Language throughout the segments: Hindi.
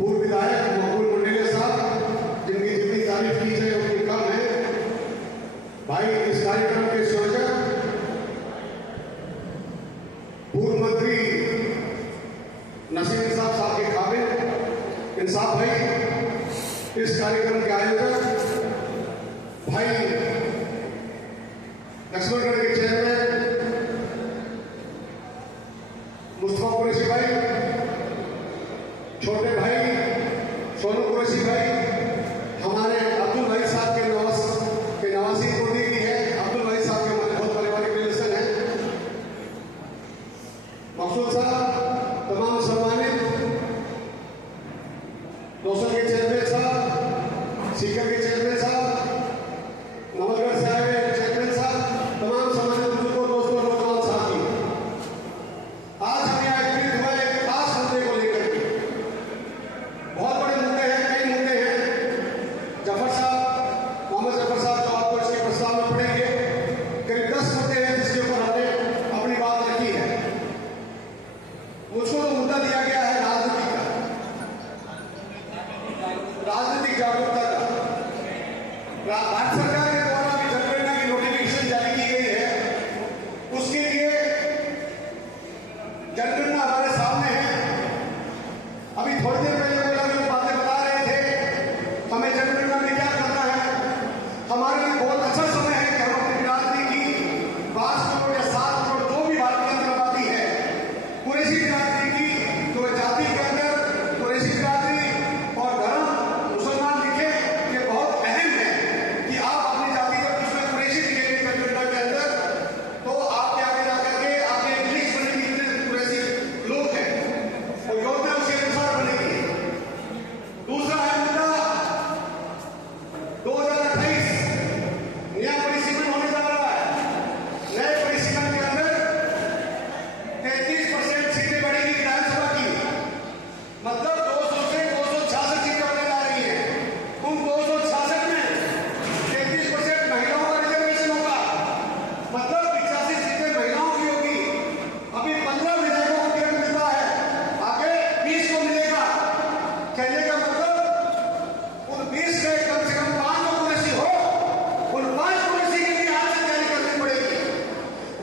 पूर्व विधायक मकबूल मंडेले साहब, जिनकी जितनी तारीफ की जाए उतनी कम है। भाई इस कार्यक्रम के संयोजक पूर्व मंत्री नसीम साहब के काबिल इंसाफ भाई, इस कार्यक्रम के आयोजक भाई लक्ष्मणगढ़ के चेयरमैन मुस्तफा कुरैशी भाई, छोटे भाई सोनू कुरैशी भाई, हमारे अब्दुल भाई साहब के नवासी पोती भी है। अब्दुल भाई साहब के हमारे बहुत पारिवारिक रिलेशन है। मकसूद साहब, तमाम सम्मानित रोशन के चेयरमैन साहब, सीकर के चेयरमैन साहब, नवलगढ़ साहब के चेयरमैन साहब, तमाम सम्मानित बुजुर्गों, दोस्तों, नौजवान साथी, आज हम यहाँ एकत्रित हुए एक खास मुद्दे को लेकर के। बहुत बड़े मुद्दे हैं, कई मुद्दे हैं। जफर साहब, मोहम्मद जफर साहब तो आपको इसके प्रस्ताव में पढ़ेंगे। करीब 10 मुद्दे हैं जिसके ऊपर हमने अपनी बात रखी है। मुझको तो मुद्दा दिया गया है राजनीति का, राजनीतिक जागरूकता का। भारत सरकार के द्वारा अभी जनगणना की नोटिफिकेशन जारी की गई है, उसके लिए जनगणना हमारे सामने है। अभी थोड़ी देर पहले वो लोग बातें बता रहे थे हमें जनगणना में क्या करना है। हमारे लिए बहुत अच्छा समय है कि हम अपनी बिरादरी की 5 करोड़ या 7 करोड़ जो भी भारतीय जनता पार्टी है, कुरैशी बिरादरी की जो जाति के अंदर कुरैशी बिरादरी और धर्म मुसलमान लिखे, ये बहुत अहम है कि आप अपनी जाति का उसमें कुरैशी लिखेंगे जनगणना के अंदर, तो आपके आगे जाकर के आपने एक लिस्ट बनेगी, इतने कुरैशी लोग हैं और योजना उसके अनुसार बनेगी। दूसरा है मुद्दा 2028 नया परिसीमन होने जा रहा है। नए परिसीमन के अंदर 33% सीटें बढ़ेगी विधानसभा की, मतलब 200 से 266 सीटें होने जा रही है। उन 266 में 33% महिलाओं का रिजर्वेशन होगा, मतलब 85 सीटें महिलाओं की होगी। अभी 15 विधायकों को टिकट मिलता है, आगे 20 को मिलेगा। कहने का मतलब उन 20 में कम से कम 5 तो कुरैशी हो, उन 5 कुरैशी के लिए आज से तैयारी करनी पड़ेगी।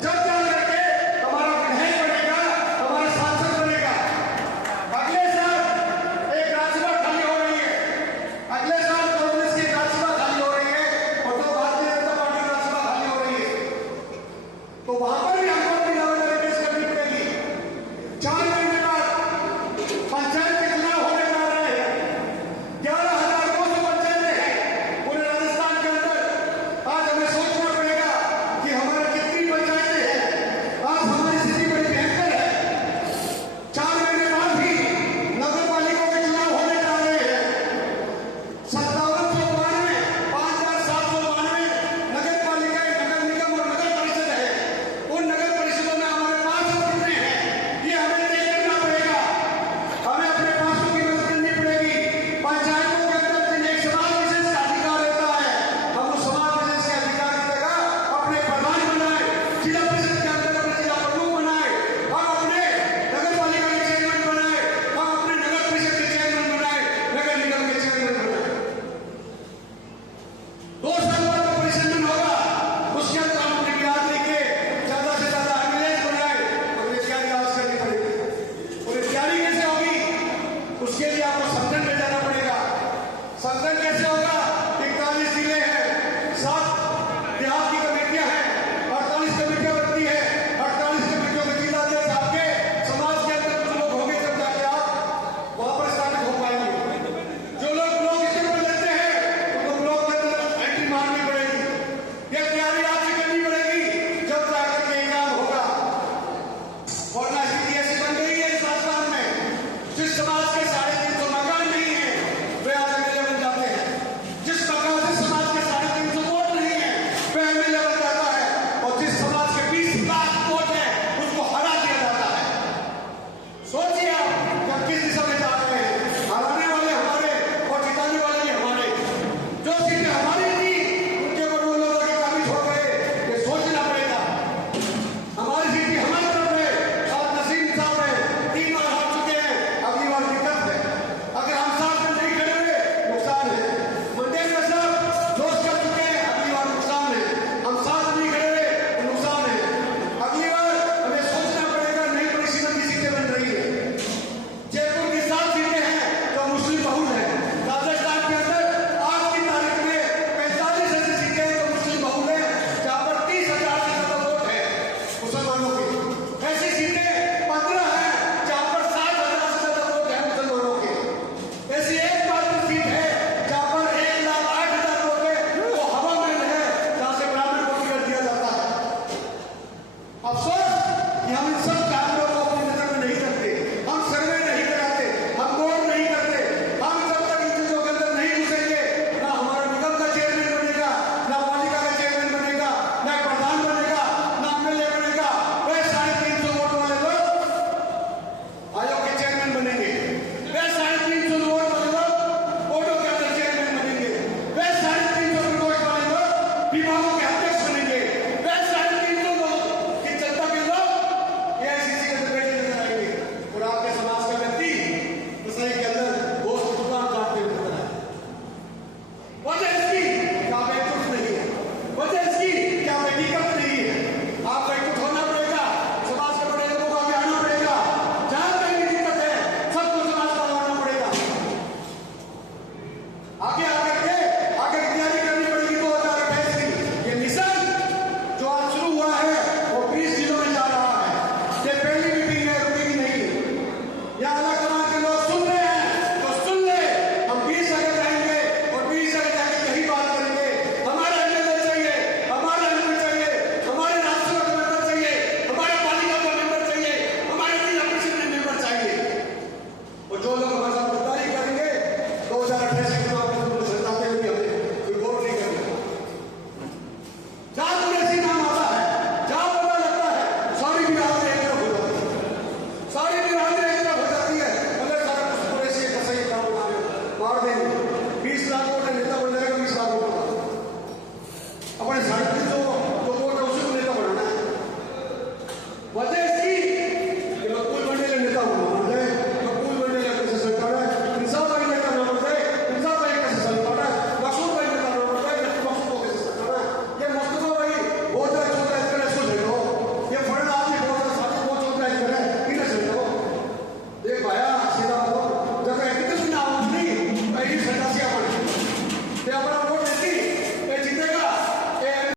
जब जा करके हमारा विधायक बनेगा, हमारा सांसद बनेगा। अगले साल एक राज्यसभा खाली हो रही है, अगले साल कांग्रेस की राज्यसभा खाली हो रही है और तो भारतीय जनता पार्टी की राज्यसभा खाली हो रही है, तो वहां पर भी हमको अपनी दावेदारी पेश करनी पड़ेगी। 4 महीने बाद पंचायत के चुनाव होने जा रहे हैं। 11,200 पंचायतें हैं पूरे राजस्थान के अंदर। आज हमें सोचना पड़ेगा कि हमारे कितनी पंचायतें हैं। आज हमारी स्थिति बड़ी भयंकर है। 4 महीने बाद भी नगर पालिकाओं के चुनाव होने जा रहे हैं। 5792 5,792 नगर पालिकाएं, नगर निगम और नगर परिषद है। उन नगर परिषदों में हमारे 500 कितने हैं, ये हमें तय करना पड़ेगा। हमें अपने 500 की मदद करनी पड़ेगी। पंचायतों के अंदर एक समाज विशेष का अधिकार रहता है, हम उस समाज विशेष के अधिकार की जगह अपने प्रधान बनाए, जिला परिषद के अंदर अपने जिला प्रमुख बनाए, हम अपने नगर पालिका के चेयरमैन बनाए, हम अपने नगर परिषद के चेयरमैन बनाए, नगर निगम के चेयरमैन बनाए। 2 साल बाद तो परिसीमन होगा, उसके अंदर हम अपनी बिरादरी के ज्यादा से ज्यादा अंग्रेज बनाए। और तैयारी आज करनी पड़ेगी। और तैयारी कैसे होगी, उसके लिए आपको संगठन में जाना पड़ेगा। संगठन कैसे होगा, 41 जिले हैं, 7 देहात की कमेटियां हैं, 48 कमेटियां बनती है। 48 कमेटियों के जिला अध्यक्ष आपके समाज के अंदर कुछ लोग होंगे, जब जाके आप वहां पर स्थापित हो पाएंगे। जो लोग ब्लॉक स्तर पर लेते हैं उनको ब्लॉक के अंदर एंट्री मारनी पड़ेगी। यह तैयारी आपसे करनी पड़ेगी, जब जाकर के एग्जाम होगा। वरना स्थिति ऐसी बन गई है इस राजस्थान में, जिस समाज के 350 मकान नहीं है वे आज एमएलए बन जाते हैं। जिस समाज के 350 वोट नहीं है वे एमएलए बन जाता है, और जिस समाज के 20 लाख वोट है उसको हरा दिया जाता है। सोचिए